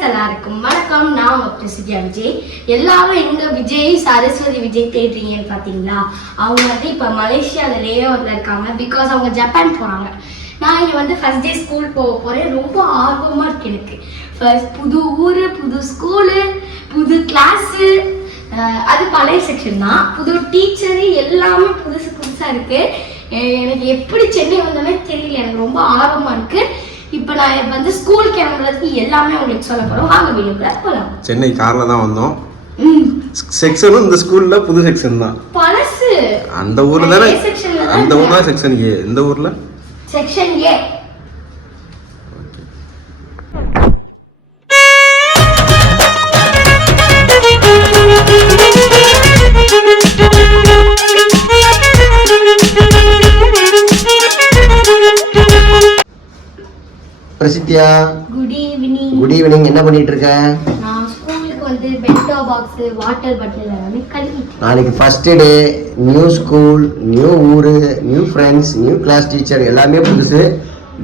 Viewers எல்லாருக்கும் வணக்கம். நான் உங்க பிரசித்தியா விஜய். எல்லாரும் எங்க விஜய் சரஸ்வதி விஜய் தேடுறீங்கன்னு பாத்தீங்களா? அவங்க வந்து இப்ப மலேசியால லேஓவர்ல இருக்காங்க. பிகாஸ் அவங்க ஜப்பான் போறாங்க. நான் இங்க வந்து ஃபர்ஸ்ட் டே ஸ்கூல் போக போறேன். ரொம்ப ஆர்வமா இருக்கு எனக்கு. ஃபர்ஸ்ட் புது ஊரு, புது ஸ்கூலு, புது கிளாஸு, அது பழைய செக்ஷன் தான். புது டீச்சரு, எல்லாமே புதுசு புதுசா இருக்கு. எனக்கு எப்படி சென்னை வந்தோன்னே தெரியல. எனக்கு ரொம்ப ஆர்வமா இருக்கு. இப்போ நான் வந்து ஸ்கூல் கிளம்புறதுக்கு எல்லாமே உங்களுக்கு சொல்ல போறோம். வாங்க வீடியோக்குள்ள போலாம். சென்னை கார்ல தான் வந்தோம். செக்ஷனும் இந்த ஸ்கூல்ல புது செக்ஷன் தான். பழசு அந்த ஊர்ல தானே, அந்த ஊர்ல செக்ஷன் ஏ. இந்த ஊர்ல section A. பிரசித்தியா, good evening. Good evening. என்ன பண்ணிட்டு இருக்க? நான் ஸ்கூலுக்கு வந்து பென்டோ பாக்ஸ், வாட்டர் பாட்டில் எல்லாமே கழுவிட்டேன். நாளைக்கு first day, new school, new ஊரு, new friends, new class teacher, எல்லாமே புதுசு.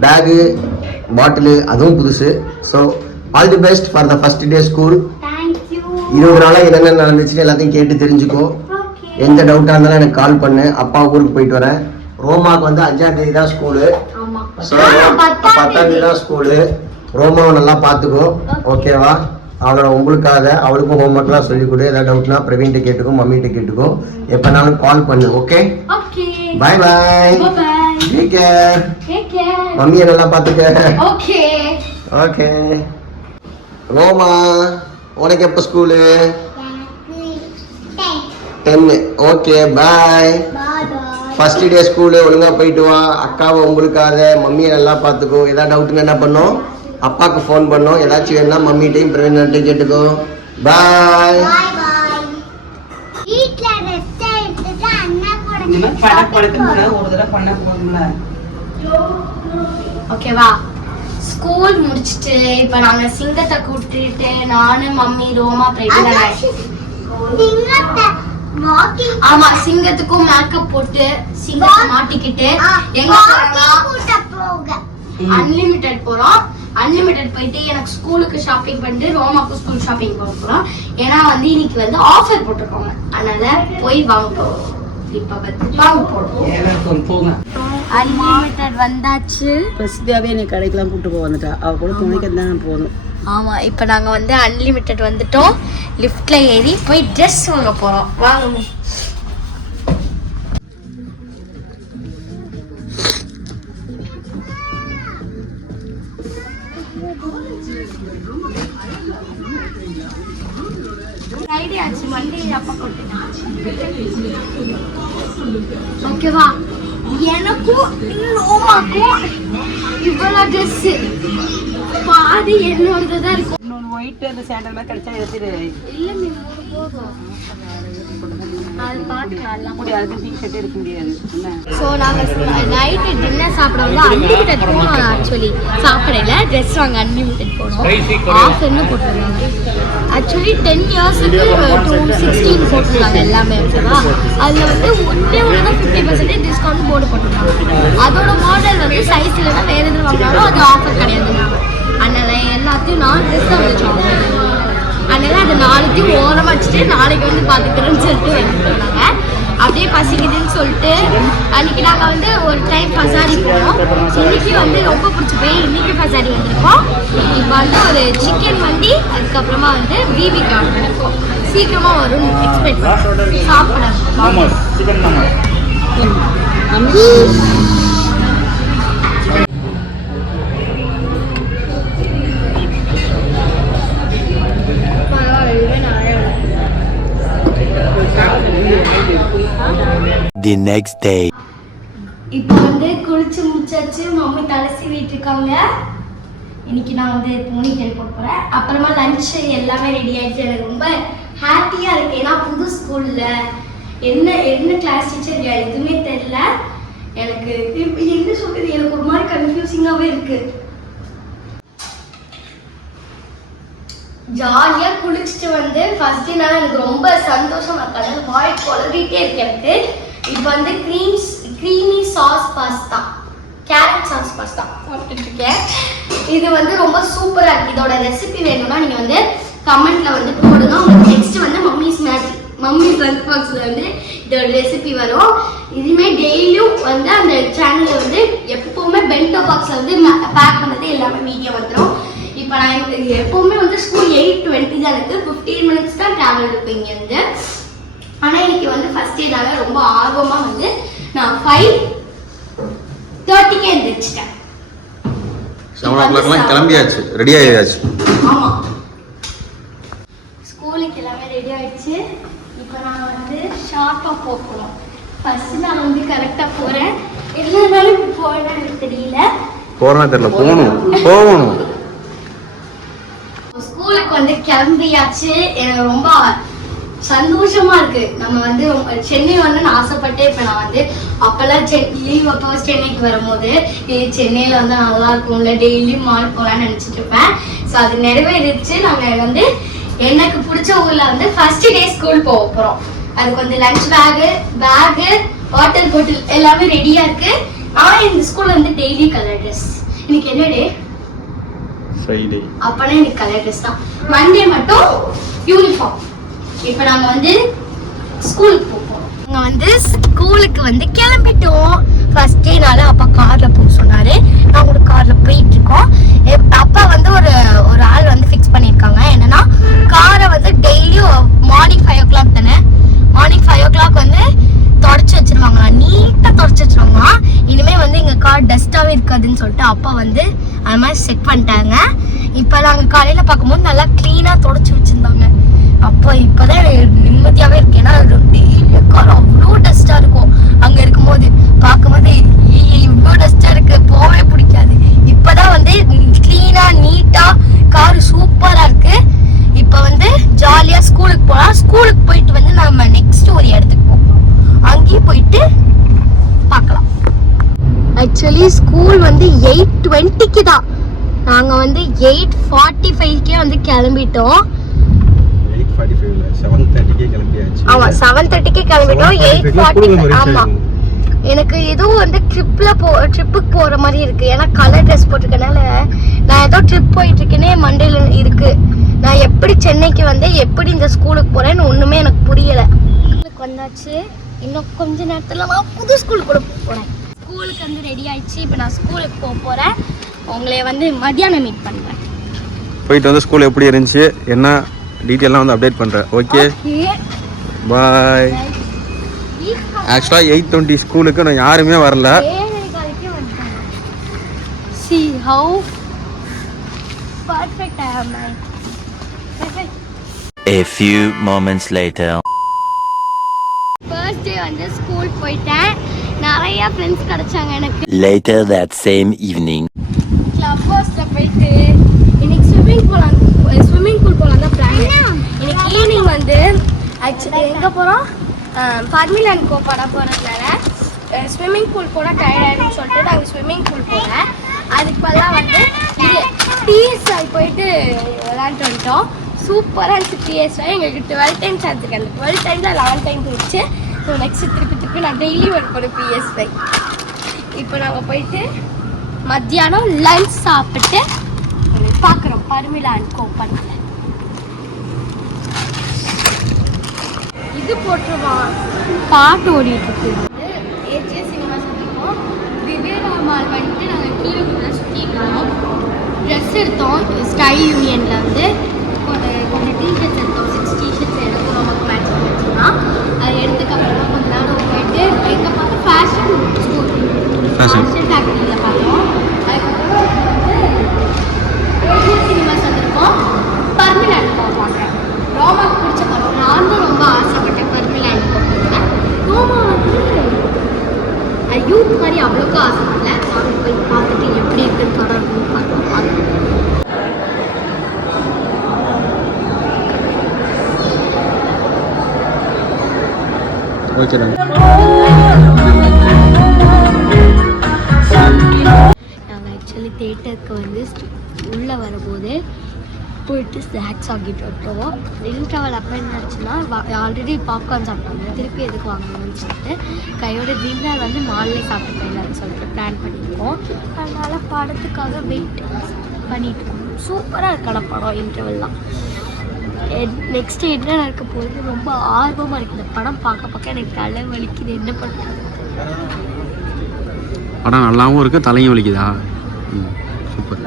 பேகு, பாட்டிலு அதுவும் புதுசு. So all the best for the first day school. Thank you. 20 நாளாக என்னென்ன நடந்துச்சுன்னு எல்லாத்தையும் கேட்டு தெரிஞ்சுக்கோ. எந்த டவுட்டாக இருந்தாலும் எனக்கு கால் பண்ணு. அப்பா ஊருக்கு போயிட்டு வரேன். ரோமாவுக்கு வந்து 5ஆம் தேதி தான் ஸ்கூலு. 10ஆம் தேதி தான் ஸ்கூலு. ரோமாவை நல்லா பார்த்துக்கோ, ஓகேவா? அவளோட உங்களுக்காக அவளுக்கும் ஹோம்ஒர்க்லாம் சொல்லிக் கொடு. ஏதாவது டவுட்னா பிரவீன்கிட்ட கேட்டுக்கோ, மம்மிகிட்ட கேட்டுக்கோ. எப்போனாலும் கால் பண்ணு. Okay, bye bye. Take care. மம்மியை நல்லா பார்த்துக்க. Okay okay. ரோமா, உனக்கு எப்போ school? 10. Okay, bye. First day school ஒழுங்கா போயிட்டு வா. அக்காவை உங்களுக்காக, மம்மியை நல்லா பார்த்துக்கோ. ஏதாவது டவுட்டுன்னு என்ன பண்ணோம், அப்பாவுக்கு ஃபோன் பண்ணோம். ஏதாச்சும் வேணா மம்மிட்டையும் பிரவீன்கிட்டையும் கேட்டுக்கோ. பாய். ஓகேவா? ஸ்கூல் முடிச்சிட்டு இப்போ நாங்க சிங்கத்தை கூட்டிட்டு நானு, மம்மி, ரோமா, பிரவீன். ஆமா, சிங்கத்துக்கும் மேக்கப் போட்டு சிங்கத்தை மாட்டிக்கிட்டு எங்க போறோம்? அன்லிமிட்டட் போறோம். அன்லிமிட்டட் போயிட்டு எனக்கு ஸ்கூலுக்கு ஷாப்பிங் பண்ணிட்டு ரோமாக்கு ஸ்கூல் ஷாப்பிங் போக போறோம். ஏன்னா வந்து இன்னைக்கு வந்து ஆஃபர் போட்டிருக்காங்க. அதனால போய் வாங்க போறோம். இப்ப வந்து வாங்க போறோம். அன்லிமிட்டட் வந்தாச்சு. பிரசித்தியாவே நீ கடைக்கெல்லாம் கூட்டு போக வந்துட்டா. அவ கூட துணைக்கு தான் போகணும். ஆமா, இப்போ நாங்க வந்து அன்லிமிட்டட் வந்துட்டோம். லிஃப்ட்ல ஏறி போய் ட்ரெஸ் வாங்க போறோம். வாங்க. ஃப்ரைடே ஆச்சு, மண்டே அப்பா கொட்டினான். ஓகேவா? எனக்கும் ரோமாக்கும் இவ்வளோ ட்ரெஸ் பாதி என்னோடது தான் இருக்கும். இன்னொன்று ஒயிட் அந்த சாண்டல் மாதிரி கிடைச்சா எடுத்துடு. இல்லை மீன் போதும், அது பார்த்துக்கலாம். அதுக்கு டிஷர்ட் எடுக்க முடியாது. ஸோ நாங்கள் நைட்டு டின்னர் சாப்பிட வந்து அன்லிமிட்டட் போனோம். ஆக்சுவலி சாப்பிடல, ட்ரெஸ் வாங்க அன்லிமிட்டட் போனோம். ஆஃபர்னு போட்டிருந்தாங்க. ஆக்சுவலி 10 இயர்ஸுக்கு 216 போட்டிருந்தாங்க எல்லாமே. ஓகேவா? அதில் வந்து ஒன்றே தான் 50% டிஸ்கவுண்ட் போர்டு போட்டிருந்தாங்க. அதோட மாடல் வந்து சைஸ் இல்லைன்னா வேறு எதுவும் வாங்கினாலும் அது ஆஃபர் கிடையாது. அதனால எல்லாத்தையும் நான் ட்ரெஸ் தான் வச்சோம். அதனால அது நாளைக்கும் ஓரமாக வச்சுட்டு நாளைக்கு வந்து பார்த்துக்கிறேன்னு சொல்லிட்டு வந்துட்டாங்க. அப்படியே பசிக்குதுன்னு சொல்லிட்டு அன்றைக்கி நாங்கள் வந்து ஒரு டைம் பசாரி போனோம். இன்னைக்கு வந்து ரொம்ப பிடிச்சி போய் இன்னைக்கு பசாரி வந்திருக்கோம். இப்போ வந்து ஒரு சிக்கன் மந்தி, அதுக்கப்புறமா வந்து பிபிக்கு ஆர்டர் பண்ணிருக்கோம். சீக்கிரமாக வரும்னு எக்ஸ்பெக்ட் பண்ணோம். சாப்பிட The next day. இப்போ வந்து குளிச்சு முடிச்சாச்சு. மம்மி தலை சீவிட்டு இருக்காங்க. இன்னைக்கு நான் வந்து போனிடெயில் போட போறேன். அப்புறமா லஞ்ச் எல்லாமே ரெடி ஆயிடுச்சு. எனக்கு ரொம்ப ஹாப்பியா இருக்கு. ஏன்னா புது ஸ்கூல்ல என்ன கிளாஸ் டீச்சர் எதுவுமே தெரியல. எனக்கு என்ன சொல்றது, எனக்கு ஒரு மாதிரி கன்ஃபியூசிங்காவே இருக்கு. ஜாலியா குளிச்சுட்டு வந்து ஃபர்ஸ்ட் டே எனக்கு ரொம்ப சந்தோஷமா இருக்காது. வாய் குளறிட்டே இருக்கு எனக்கு. இப்போ வந்து creamy sauce pasta, carrot sauce pasta சாப்பிட்டுட்டு இருக்கேன். இது வந்து ரொம்ப சூப்பரா இருக்கு. இதோட ரெசிபி வேணும்னா நீங்க வந்து கமெண்ட்ல வந்து போடுங்க. உங்களுக்கு நெக்ஸ்ட் வந்து மம்மிஸ் லஞ்ச் பாக்ஸ்ல வந்து இதோட ரெசிபி வரும். இதுமே டெய்லியும் வந்து அந்த சேனல்ல வந்து எப்பவுமே பென்டோ பாக்ஸ்ல வந்து பேக் பண்ணது எல்லாமே வீடியோ வந்துடும். இப்போ நான் எப்பவுமே வந்து ஸ்கூல் 8:20 தான் இருக்கு. 15 மினிட்ஸ் தான் டிராவல் இருக்கு இங்க இருந்து. ஆனா இன்னைக்கு வந்து ஃபர்ஸ்ட் டேனால ரொம்ப ஆர்வமா வந்து நான் 5:30க்கே எந்திரிச்சிட்டேன். 7 o'clockலாம் கிளம்பியாச்சு, ரெடி ஆயாச்சு. ஆமா, ஸ்கூலுக்கு எல்லாமே ரெடி ஆயிடுச்சு. இப்போ நான் வந்து ஷார்ட்டா போகணும். ஃபர்ஸ்ட் நான் வந்து கரெக்டா போறேன். எல்லாரும் இப்படி போறேன்னு எனக்கு தெரியல. போகணும். ஸ்கூலுக்கு வந்து கிளம்பியாச்சு. எனக்கு ரொம்ப சந்தோஷமா இருக்கு. நம்ம வந்து சென்னை வரணும்னு ஆசைப்பட்டே இப்போ நான் வந்து அப்பெல்லாம் லீவ் அப்போ சென்னைக்கு வரும்போது சென்னையில வந்து நல்லா இருக்கும்ல, டெய்லியும் மால் போகலான்னு நினைச்சிட்டு இருப்பேன். ஸோ அது நிறைவேறிடுச்சு. நாங்கள் வந்து எனக்கு பிடிச்ச ஊர்ல வந்து ஃபர்ஸ்ட் டே ஸ்கூல் போக போறோம். அதுக்கு வந்து லஞ்ச் பேகு, வாட்டர் பாட்டில் எல்லாமே ரெடியா இருக்கு. ஆனா இந்த ஸ்கூல்ல வந்து டெய்லி கலர் ட்ரெஸ். இன்னைக்கு என்ன டே? ஃப்ரைடே. அப்பனா இன்னைக்கு கலர் ட்ரெஸ் தான். மண்டே மட்டும் யூனிஃபார்ம். இப்போ நாங்க வந்து ஸ்கூலுக்கு போறோம். நாங்க வந்து ஸ்கூலுக்கு வந்து கிளம்பிட்டோம். ஃபர்ஸ்ட் டேனால அப்பா கார்ல போக சொன்னாரு. நாங்க ஒரு கார்ல போயிட்டு இருக்கோம். அப்பா வந்து ஒரு ஆள் வந்து ஃபிக்ஸ் பண்ணிருக்காங்க. என்னன்னா காரை வந்து டெய்லியும் மார்னிங் 5 o'clock தானே, மார்னிங் 5 o'clock வந்து தொடச்சு வச்சிருவாங்களா, நீட்டா தொடச்சு வச்சிருவாங்களா. இனிமே வந்து எங்க கார் டஸ்டாவே இருக்காதுன்னு சொல்லிட்டு அப்பா வந்து அது மாதிரி செட் பண்ணிட்டாங்க. இப்ப நாங்க காலையில பார்க்கும்போது நல்லா கிளீனா தொடச்சு வச்சிருந்தாங்க. அப்போ இப்பதான் நிம்மதியாவே இருக்கு. ஏன்னா கார் அவ்வளோ டஸ்டா இருக்கும். அங்க இருக்கும்போது பார்க்கும்போது இவ்வளோ டஸ்டா இருக்கு, போவே பிடிக்காது. இப்பதான் வந்து கிளீனா நீட்டா கார் சூப்பரா இருக்கு. இப்ப வந்து ஜாலியா ஸ்கூலுக்கு போலாம். ஸ்கூலுக்கு போயிட்டு வந்து நம்ம நெக்ஸ்ட் ஒரு இடத்துக்கு போகணும். அங்கேயும் போயிட்டு பார்க்கலாம். ஆக்சுவலி ஸ்கூல் வந்து 8:20க்கு தான். நாங்க வந்து 8:45க்கே வந்து கிளம்பிட்டோம். 7:30க்கே கிளம்பியாச்சு. ஆமா, 7:30க்கே கிளம்பிட்டோம். 8:40. ஆமா, எனக்கு ஏதோ வந்து ட்ரிப்புக்கு போற மாதிரி இருக்கு. ஏன்னா கலர் ட்ரெஸ் போட்டிருக்கனால நான் ஏதோ ட்ரிப் போயிட்டு இருக்கேனே மண்டேல இருக்கு. நான் எப்படி சென்னைக்கு வந்து எப்படி இந்த ஸ்கூலுக்கு போறேன்னு ஒண்ணுமே எனக்கு புரியல. ஸ்கூலுக்கு வந்தாச்சு. இன்னும் கொஞ்ச நேரத்துல நான் புது ஸ்கூலுக்கு கூட போறேன். ஸ்கூலுக்கு வந்து ரெடி ஆயிடுச்சு. இப்போ நான் ஸ்கூலுக்கு போறேன். உங்களை வந்து மத்தியானம் மீட் பண்றேன். போயிட்டு வந்து ஸ்கூல் எப்படி இருந்துச்சு என்ன டீட்டெயிலாம் வந்து அப்டேட் பண்றேன். ஓகே, பாய். ஆக்சுவலா 8:20 ஸ்கூலுக்கு நான் யாருமே வரல. See how perfect I am. A few moments later. First day வந்து ஸ்கூல் போயிட்டேன். நிறைய ஃப்ரெண்ட்ஸ் கிடைச்சாங்க எனக்கு. Later that same evening. Club ஹவுஸ்ல போயிட்டு இன்னைக்கு ஸ்விம்மிங் பூல் போலாம் தான் பிளான். இன்னைக்கு ஈவினிங் வந்து ஆக்சுவலி எங்க போறோம், பர்மிலன் கோ பட போறதுனால ஸ்விம்மிங் பூல் போனால் டயர்ட் ஆகிடும்னு சொல்லிட்டு நாங்கள் ஸ்விம்மிங் பூல் போனேன். அதுக்கு பதிலாக வந்து இது பிஎஸ்ஐ போயிட்டு விளாண்டுட்டு வந்துட்டோம். சூப்பராக இருந்துச்சு. பிஎஸ்ஐ எங்களுக்கு 12 times ஆச்சுக்கு. அந்த 12 times 11 times போயிடுச்சு. ஸோ நெக்ஸ்ட் திருப்பி நான் டெய்லி போகிறேன் பிஎஸ்ஐ. இப்போ நாங்கள் போயிட்டு மத்தியானம் லஞ்ச் சாப்பிட்டு பார்க்குறோம் பர்மிலான் கோ படத்தில். இது போட்டுருவான் பாட்டு ஓடிட்டு இருக்கு. ஏஜிஎஸ் சினிமா சொல்லியிருக்கோம். விவேகா மால் வந்துட்டு நாங்கள் கீழே கூட சுற்றிருக்கோம். ட்ரெஸ் எடுத்தோம் ஸ்டைல் யூனியனில் வந்து கொஞ்சம் டிஷர்ட்ஸ் எடுத்தோம். 6 டிஷர்ட்ஸ் எடுத்தோம். நமக்கு மேட்ச் பண்ணிச்சுன்னா அதை எடுத்துக்கப்புறமா கொஞ்ச நேரம் போயிட்டு எங்கே பார்த்தோம் ஃபேஷன் ஸ்கூல் ஃபேஷன் ஃபேக்ட்ரியில் பார்த்தோம். அதுக்கப்புறம் வந்து ஏஜிஎஸ் சினிமாஸ் வந்திருக்கோம். பர்மிலான் கோ பார்க்குறேன். ரோமாவுக்கு பிடிச்ச படம். நான் தான் ரொம்ப ஆசைப்பட்டேன் பர்மிலான் கோ. ரோமா வந்து யூத் மாதிரி அவ்வளோக்கா ஆசைப்படல. நாங்கள் போய் பார்த்துட்டு எப்படி இருக்குன்னு படம் பார்க்கலாம். ஓகே, நாங்கள் ஆக்சுவலி தேட்டருக்கு வந்து உள்ளே வரும்போது போயிட்டு ஸ்நாக்ஸ் வாங்கிட்டு வந்துட்டோம். ட்ராவல் அப்போ என்னாச்சுன்னா ஆல்ரெடி பாப்கார்ன் சாப்பிட்டாங்க, திருப்பி எதுக்கு வாங்கணும்னு சொல்லிட்டு கையோட டின்னர் வந்து மால்லே சாப்பிட்டு போயிடலான்னு சொல்லிட்டு பிளான் பண்ணியிருக்கோம். அதனால் படத்துக்காக வெயிட் பண்ணிட்டு இருக்கோம். சூப்பராக இருக்கான படம் இன்டர்வெல்லாம். நெக்ஸ்ட் என்ன நடக்க போகுது ரொம்ப ஆர்வமாக இருக்குது. இந்த படம் பார்க்க எனக்கு தலை வலிக்குது. என்ன பண்ணுறது? படம் நல்லாவும் இருக்கு, தலையும் வலிக்குதா? சூப்பர்.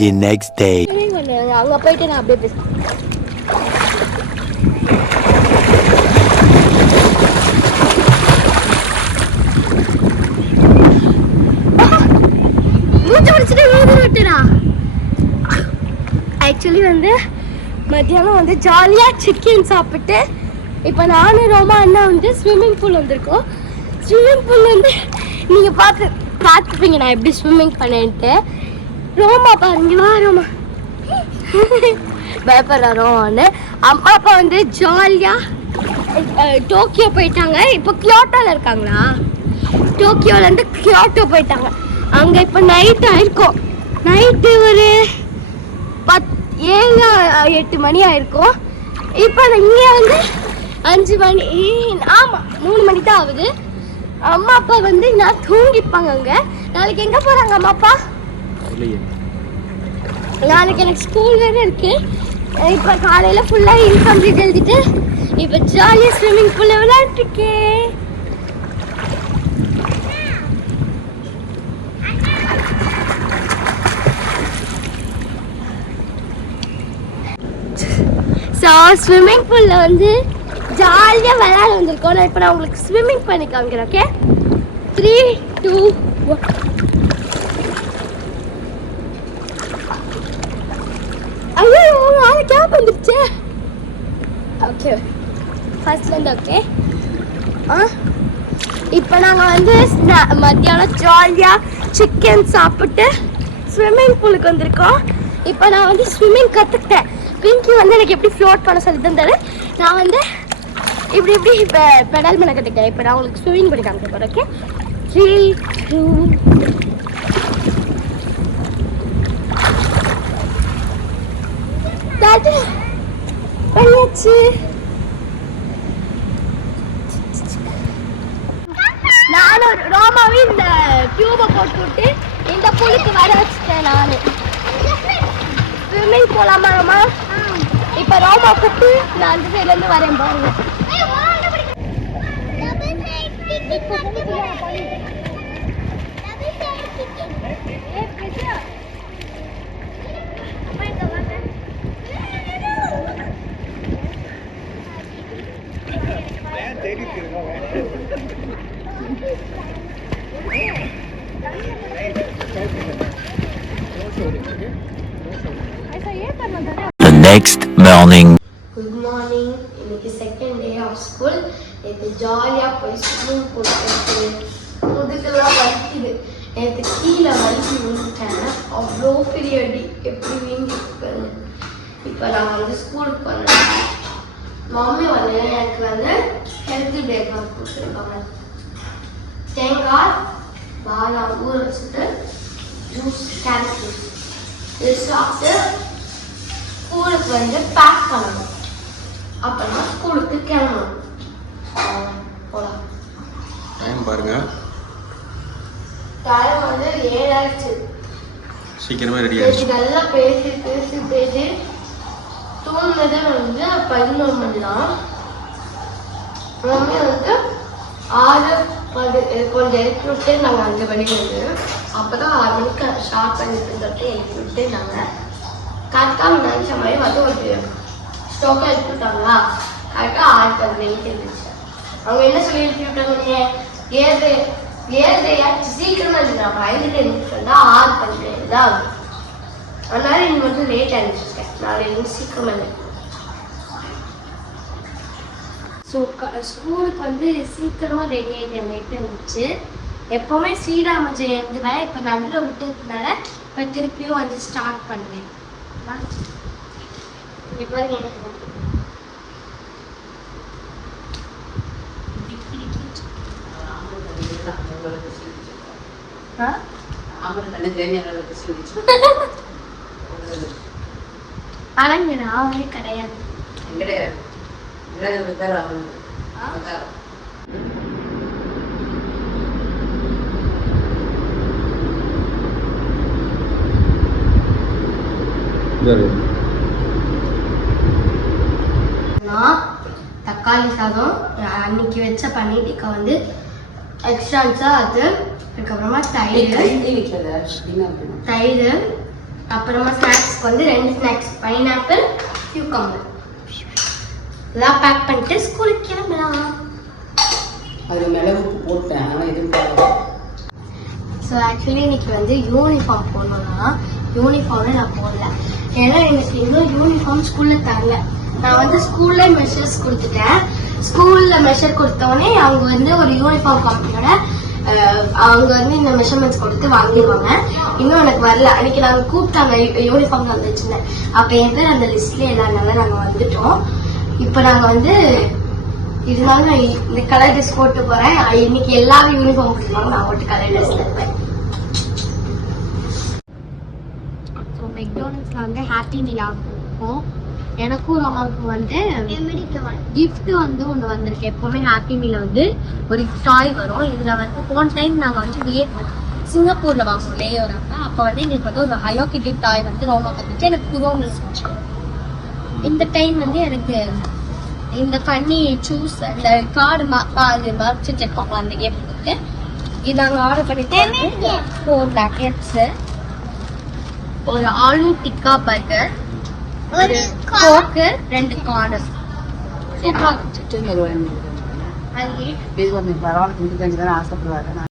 The next day. அங்கே போயிட்டு நான் அப்படியே பேசுகிறேன். ஆக்சுவலி வந்து மத்தியானம் வந்து ஜாலியாக சிக்கன் சாப்பிட்டு இப்போ நானும் ரோமா அண்ணா வந்து ஸ்விம்மிங் பூல் வந்திருக்கோம். ஸ்விம்மிங் பூல் வந்து நீங்கள் பார்த்துப்பீங்க நான் எப்படி ஸ்விம்மிங் பண்ணேன்ட்டு. ரோமா பாருங்களா, ரோமா பயப்படுறா ரோமான்னு. அம்மா அப்பா வந்து ஜாலியாக டோக்கியோ போயிட்டாங்க. இப்போ கியோட்டோவில் இருக்காங்களா? டோக்கியோலேருந்து கியோட்டோ போயிட்டாங்க. அங்கே இப்போ நைட் ஆயிருக்கும். நைட்டு ஒரு 7-8 மணி ஆயிருக்கும். இப்போ இங்கே வந்து 5 மணி, ஆமாம் 3 மணி தான் ஆகுது. அம்மா அப்பா வந்து நான் தூங்கிப்பாங்க. அங்கே நாளைக்கு எங்கே போகிறாங்க அம்மா அப்பா? நாளைக்கு எனக்கு ஸ்கூல் வேறு இருக்குது. இப்போ காலையில் ஃபுல்லாக இன்கம்ப்ளீட் எழுதிட்டு இப்போ ஜாலியாக ஸ்விம்மிங் பூலில் விளையாட்டுருக்கேன். ஸோ ஸ்விம்மிங் பூலில் வந்து ஜாலியாக விளையாட வந்திருக்கோம். நான் இப்போ நான் உங்களுக்கு ஸ்விம்மிங் பண்ணி காமிக்கிறேன். ஓகே, 3, 2, 1. ஐயோ நாளை கேப் வந்துடுச்சு. ஓகே ஃபர்ஸ்ட்லேருந்து. ஓகே இப்போ நாங்கள் வந்து மத்தியானம் ஜாலியாக சிக்கன் சாப்பிட்டு ஸ்விம்மிங் பூலுக்கு வந்திருக்கோம். இப்போ நான் வந்து ஸ்விம்மிங் கற்றுக்கிட்டேன். பிங்கி வந்து எனக்கு எப்படி ஃப்ளோட் பண்ண சொல்லி தந்தாரு. நான் வந்து இப்படி பெடல் பண்ண கற்றுக்கிட்டேன். இப்போ நான் உங்களுக்கு ஸ்விம்மிங் பண்ணி காமிக்க போகிறேன். ஓகே, 3, 2. பண்ணியாச்சு. நானும் ரோமாவே இந்த டியூபை போட்டு விட்டு இந்த புலுக்கு வர வச்சுட்டேன். நான் ஸ்விம்மிங் போகலாமா ரோமா? இப்போ ரோமா கூப்பிட்டு நான் அந்த சைட்லேருந்து வரேன் பாருங்க. The next morning. Good morning. இன்னைக்கு செகண்ட் டே ஆஃப் ஸ்கூல். நேற்று ஜாலியாக போய் ஸ்விம்மிங் பூல் போட்டு முதுகெல்லாம் வலிக்குது. நேற்று கீழே வலிக்கு விழுந்துட்டேன். அவ்வளோ பெரிய அடி, எப்படி வீங்கிருக்காங்க. இப்போ நான் வந்து ஸ்கூலுக்கு வந்தேன். மம்மி வந்து எனக்கு வந்து ஹெல்த்தி பிரேக்ஃபாஸ்ட் கொடுத்துருக்காங்க. தேங்காய் பாதாம் ஊற வச்சுட்டு ஜூஸ், கேரட் ஜூஸ் இது சாப்பிட்டு ஸ்கூலுக்கு வந்து பேக் பண்ணணும். அப்புறமா ஸ்கூலுக்கு கிளம்பணும். போகலாம். டைம் பாருங்க. டைம் வந்து 7 ஆயிடுச்சு. சீக்கிரமே ரெடி ஆயிடுச்சு. நல்லா பேசி தூங்கினதே வந்து 11 மணி தான். மம்மி வந்து 6 கொஞ்சம் எழுப்பி விட்டு நாங்கள் 5 மணிக்கு வந்து அப்போ தான் 6 மணிக்கு ஷார்ட் பண்ணிட்டு சொல்லிட்டு எழுப்பி விட்டு நாங்கள் கரெக்டாக நினச்ச மாதிரி வந்து ஒரு ஸ்டோக்காக எழுப்பி விட்டாங்களா. கரெக்டாக 6:15 இருந்துச்சு. அவங்க என்ன சொல்லி எழுப்பி விட்டாங்க? 7 சீக்கிரமாக இருந்துச்சு. நான் 5 எழுப்பி வந்தால் 6:15 தான் ஆகும். அதனால இன்னும் வந்து லேட் ஆகிடுச்சிருக்கேன். நாளை இன்னும் சீக்கிரமாக இல்லை. ஸோ ஸ்கூலுக்கு வந்து சீக்கிரமாக ரெடி ஆகிட்டு லேட் இருந்துச்சு. எப்போவுமே ஸ்ரீராம ஜெயந்தி வேலை இப்போ நடுவில் விட்டதுனால இப்போ திருப்பியும் வந்து ஸ்டார்ட் பண்ணுவேன். இப்போ ஆனால் அவங்களே கிடையாது. தக்காளி சாதம் அன்னைக்கு வச்ச பன்னீர் டிக்கா வந்து எக்ஸ்ட்ரா அது, அதுக்கப்புறமா தயிர், அப்புறமா ஸ்நாக்ஸ்க்கு வந்து 2 ஸ்நாக்ஸ், பைனாப்பிள், கியூக்கம்பர் எல்லாம் பேக் பண்ணிட்டு ஸ்கூலுக்கு கிளம்பலாம். அது மிளகு போட்டேன், ஆனால் எதுவும். ஸோ ஆக்சுவலி இன்னைக்கு வந்து யூனிஃபார்ம் போடணும்னா யூனிஃபார்மே நான் போடல. ஏன்னா எனக்கு இன்னும் யூனிஃபார்ம் ஸ்கூலில் தரல. நான் வந்து ஸ்கூல்ல மெஷர்ஸ் கொடுத்துட்டேன். ஸ்கூல்ல மெஷர் கொடுத்தோடனே அவங்க வந்து ஒரு யூனிஃபார்ம் கம்பெனியோட அவங்க வந்து இந்த மெஷர்மெண்ட்ஸ் கொடுத்து வாங்கிடுவாங்க. இன்னும் எனக்கு வரல. அன்னைக்கு நாங்கள் கூப்பிட்டாங்க யூனிஃபார்ம் வந்துச்சுன்னு. அப்போ என் பேர் அந்த லிஸ்ட்ல எல்லாருனால நாங்கள் வந்துட்டோம். இப்போ நாங்கள் வந்து இருந்தாலும் நான் இந்த கலர் ட்ரெஸ் போட்டு போறேன். இன்னைக்கு எல்லாரும் யூனிஃபார்ம் போட்டுருவாங்க, நான் மட்டும் கலர் ட்ரெஸ்ல இருப்பேன். ஸோ மெக்டானல்ட்ஸ்ல வந்து ஹாப்பி மீல் ஆகும். எனக்கும் அம்மாவுக்கு வந்து கிஃப்ட் வந்து ஒன்று வந்திருக்கு. எப்பவுமே ஹாப்பி மீல வந்து ஒரு டாய் வரும். இதுல வந்து போன டைம் நாங்கள் வந்து சிங்கப்பூர்ல வாங்குவோம் லேயர். அப்போ வந்து எங்களுக்கு வந்து ஒரு ஹலோ கிட்டி டாய் வந்து ரோமா வந்துச்சு. எனக்கு புரோம் இருந்துச்சு. இந்த டைம் வந்து எனக்கு இந்த ஃபன்னி சூஸ் இந்த கார்டு மறைச்சு இருப்பாங்க அந்த கேம் வந்துட்டு இது நாங்கள் ஆர்டர் பண்ணிட்டு 4 பேக்கெட்ஸ், ஒரு ஆலு டிக்கா பர்கர், ஒரு கோக்கு, 2 கார்னர். ஆசைப்படுவாங்க.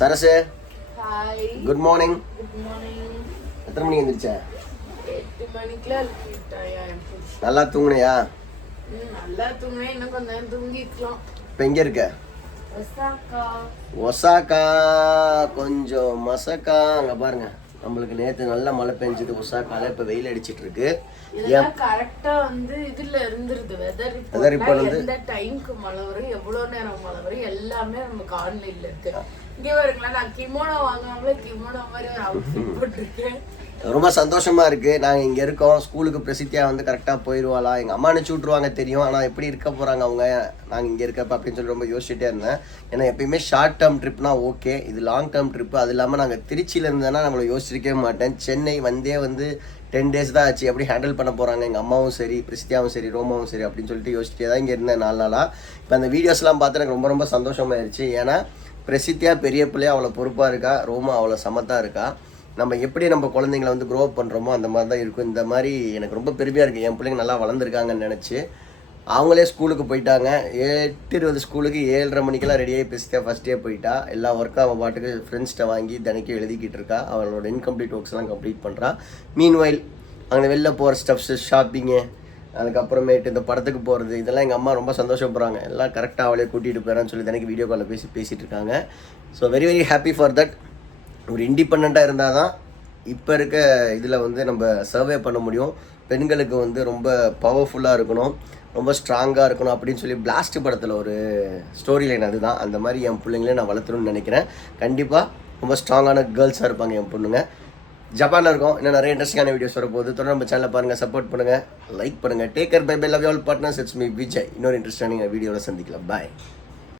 Sarasu, good morning. எத்தனை மணிக்கு எந்திரிச்ச? 8 மணிக்கெல்லாம் நல்லா தூங்குனியா? நல்லா தூங்குனேன். இன்னும் கொஞ்ச நேரம் தூங்கிக்கலாம். இப்போ எங்கே இருக்க? ஒசாக்கா கொஞ்சம் மசக்கா. அங்கே பாருங்க, நம்மளுக்கு நேற்று நல்லா மழை பெஞ்சுது ஒசாக்கால. இப்போ வெயில் அடிச்சிட்டு இருக்கு. கரெக்டா வந்து இதுல இருந்துருது வெதர் ரிப்போர்ட் வந்து எந்த டைம்க்கு மழை வரும், எவ்வளவு நேரம் மழை வரும், எல்லாமே நமக்கு ஆன்லைன்ல இருக்கு. இங்கே வருங்களா, நான் கிமோனோ வாங்காமலே கிமோனோ மாதிரி ஒரு அவுட்ஃபிட் போட்டிருக்கேன். ரொம்ப சந்தோஷமா இருக்கு. நாங்கள் இங்கே இருக்கோம். ஸ்கூலுக்கு பிரசித்தியா வந்து கரெக்டாக போயிடுவாளா, எங்கள் அம்மா அனுப்பிச்சி விட்ருவாங்க தெரியும். ஆனால் எப்படி இருக்க போகிறாங்க அவங்க நாங்கள் இங்கே இருக்கப்ப அப்படின்னு சொல்லி ரொம்ப யோசிச்சுட்டே இருந்தேன். ஏன்னா எப்பயுமே ஷார்ட் டேர்ம் ட்ரிப்னா ஓகே, இது லாங் டேர்ம் ட்ரிப்பு. அது இல்லாமல் நாங்கள் திருச்சியில் இருந்தேன்னா நம்மளை யோசிச்சிருக்கவே மாட்டேன். சென்னை வந்து 10 days தான் ஆச்சு. எப்படி ஹேண்டில் பண்ண போகிறாங்க எங்கள் அம்மாவும் சரி, பிரசித்தியாவும் சரி, ரோமாவும் சரி அப்படின்னு சொல்லிட்டு யோசிச்சுட்டே தான் இங்கே இருந்தேன் 4 நாளாக. இப்போ அந்த வீடியோஸ்லாம் பார்த்து எனக்கு ரொம்ப ரொம்ப சந்தோஷமாயிருச்சு. ஏன்னா பிரசித்தியா பெரிய பிள்ளையா அவ்வளோ பொறுப்பாக இருக்கா, ரோமா அவ்வளோ சமத்தாக இருக்கா. நம்ம எப்படி நம்ம குழந்தைங்களை வந்து க்ரோ அப் பண்ணுறோமோ அந்த மாதிரி தான் இருக்கும். இந்த மாதிரி எனக்கு ரொம்ப பெருமையாக இருக்குது. என் பிள்ளைங்க நல்லா வளர்ந்துருக்காங்கன்னு நினச்சி. அவங்களே ஸ்கூலுக்கு போயிட்டாங்க. 8:20 ஸ்கூலுக்கு 7:30 மணிக்கெல்லாம் ரெடியாகி பிரசித்தியா ஃபஸ்ட் டே போயிட்டா. எல்லா ஒர்க்கும் அவள் பாட்டுக்கு ஃப்ரெண்ட்ஸ்கிட்ட வாங்கி தினைக்கும் எழுதிக்கிட்டு இருக்கா. அவளோட இன்கம்ப்ளீட் ஒர்க்ஸ்லாம் கம்ப்ளீட் பண்ணுறா. மீன்வைல் அங்கே வெளில போகிற ஸ்டப்ஸு, ஷாப்பிங்கு, அதுக்கப்புறமேட்டு இந்த படத்துக்கு போகிறது, இதெல்லாம் எங்கள் அம்மா ரொம்ப சந்தோஷப்படுறாங்க. எல்லாம் கரெக்டாக அவளே கூட்டிகிட்டு போயிடறான்னு சொல்லி தினைக்கு வீடியோ காலில் பேசிகிட்டு இருக்காங்க. So very very happy for that. ஒரு இண்டிபெண்ட்டாக இருந்தால் தான் இப்போ இருக்க இதில் வந்து நம்ம சர்வே பண்ண முடியும். பெண்களுக்கு வந்து ரொம்ப பவர்ஃபுல்லாக இருக்கணும், ரொம்ப ஸ்ட்ராங்காக இருக்கணும் அப்படின்னு சொல்லி பிளாஸ்ட் படத்தில் ஒரு ஸ்டோரி லைன் அதுதான். அந்த மாதிரி என் பிள்ளைங்களே நான் வளர்த்துணும்னு நினைக்கிறேன். கண்டிப்பாக ரொம்ப ஸ்ட்ராங்கான கேர்ள்ஸாக இருப்பாங்க என் பொண்ணுங்க. ஜப்பானில் இருக்கோம். இன்னும் நிறைய இன்ட்ரெஸ்டிங்கான வீடியோஸ் வரப்போகுது. தொடர்ந்து நம்ம சேனலை பாருங்கள், சப்போர்ட் பண்ணுங்கள், லைக் பண்ணுங்கள். Take care, bye bye, love you all partners. It's me Vijay. இன்னொரு இன்ட்ரெஸ்டிங்கான வீடியோவில் சந்திக்கலாம். பாய்.